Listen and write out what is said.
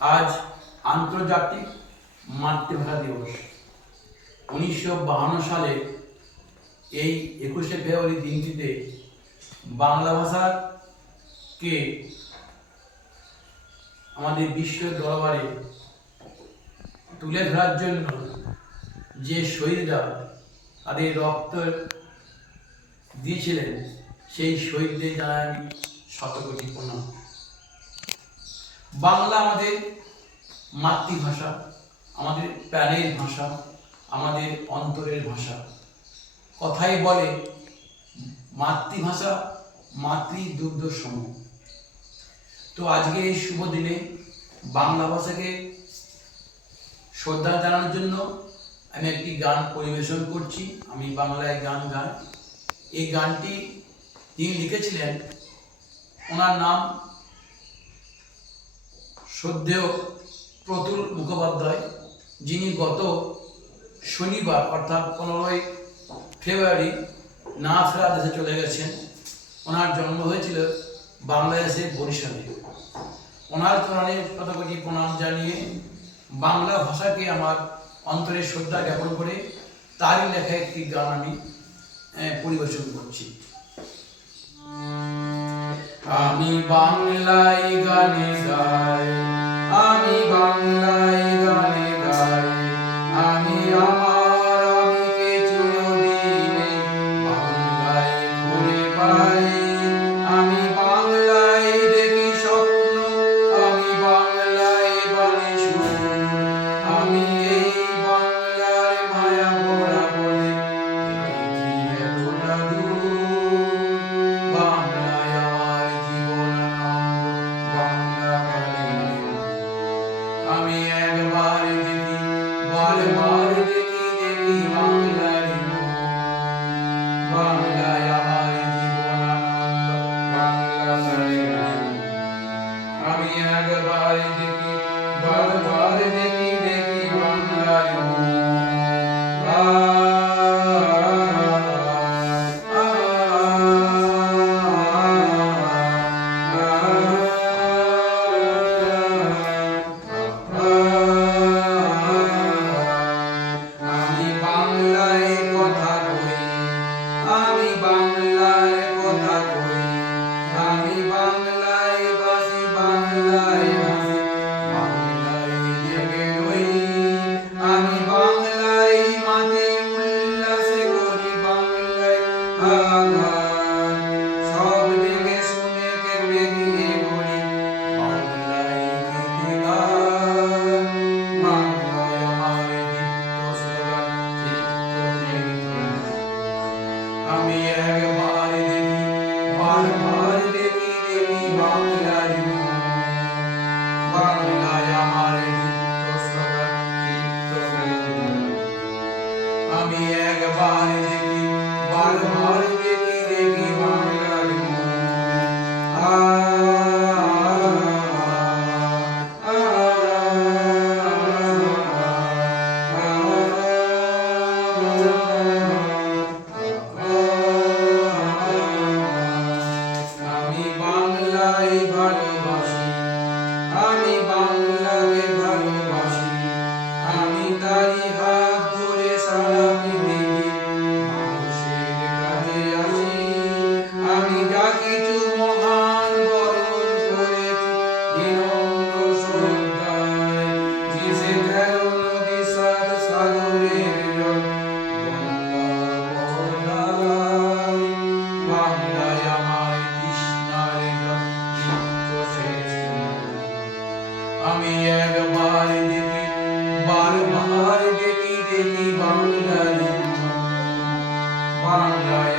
আজ আন্তর্জাতিক মাতৃভাষা দিবস। 1952 সালে এই 21শে ফেব্রুয়ারি দিনটিতে বাংলা ভাষাকে আমাদের বিশ্ব দরবারে তুলে ধরার জন্য যে শহীদরা তাদের রক্ত দিয়েছিলেন, সেই শহীদদের জানাই আমি শতকোটি প্রণাম। বাংলা আমাদের মাতৃভাষা, আমাদের প্রাণের ভাষা, আমাদের অন্তরের ভাষা। কথাই বলে মাতৃভাষা মাতৃদুগ্ধ সম। তো আজকে এই শুভ দিনে বাংলা ভাষাকে শ্রদ্ধা জানানোর জন্য আমি একটি গান পরিবেশন করছি। আমি বাংলায় গান গাই। এই গানটি যিনি লিখেছিলেন, ওনার নাম শ্রদ্ধেয় প্রতুল মুখোপাধ্যায়, যিনি গত শনিবার অর্থাৎ 15ই ফেব্রুয়ারি না ফেরা দেশে চলে গেছেন। ওনার জন্ম হয়েছিল বাংলাদেশের বরিশালে। ওনার চরণে শতকোটি প্রণাম জানিয়ে বাংলা ভাষাকে আমার অন্তরে শ্রদ্ধা জ্ঞাপন করে তারই লেখা একটি গান আমি পরিবেশন করছি। আমি বাংলায় গানে গাই, আমি বাংলায় গানে গাই, আমি আমার আমিকে চিরদিনে বাংলায় খুঁজে পাই। আমি বাংলায় দেখি স্বপ্ন, আমি বাংলায় বাণী সুর, আমি এই বাংলার মায়া ভরা বলে দেখি এতটা দূর। বাংলায় আমার জীবন আনন্দ, বাংলা প্রাণের সুর। আমি একবার দেখি, বারবার দেখি, দেখি বাংলার মুখ। বাংলায় আমার জীবন আনন্দ, বাংলা প্রাণের সুর। আমি একবার দেখি, বারবার দেখি, দেখি বাংলার মুখ। আমি বাংলায় কথা কই, আমি বাংলায় কথা কই, আমি বাংলায় বাসি, বাংলায় হাসি, বাংলায় জেগে রই। আমি বাংলায় মাঝে উল্লাসে করি, বাংলায় আঘাত সব দেখে শুনে কেঁপে গিয়ে করি, বাংলায় গীতি গান। বাংলায় আমার নিত্য স্লোগান, চিত্ত কীর্তন। আমি একবার দেখি, বারবার দেখি, দেখি বাংলার মুখ। বাংলায় আমার নিত্য স্লোগান, চিত্ত কীর্তন। আমি একবার দেখি, বারবার দেখি, দেখি বাংলার মুখ। আমি বাংলায় ভালোবাসি, আমি বাংলাকে ভালোবাসি, আমি তারি হাত ধরে সারা পৃথিবীর মানুষের কাছে আসি। আমি যা কিছু মহান বরণ করেছি বিনম্র শ্রদ্ধায়, মিশে গেল নদী সাত সাগরের জল, গঙ্গা বহলায়। বাংলায় আমার তৃষ্ণার জল, নিত্য শেষ নয়। আমি একবার দেখি, বারবার দেখি, দেখি বাংলার মুখ। বাংলায়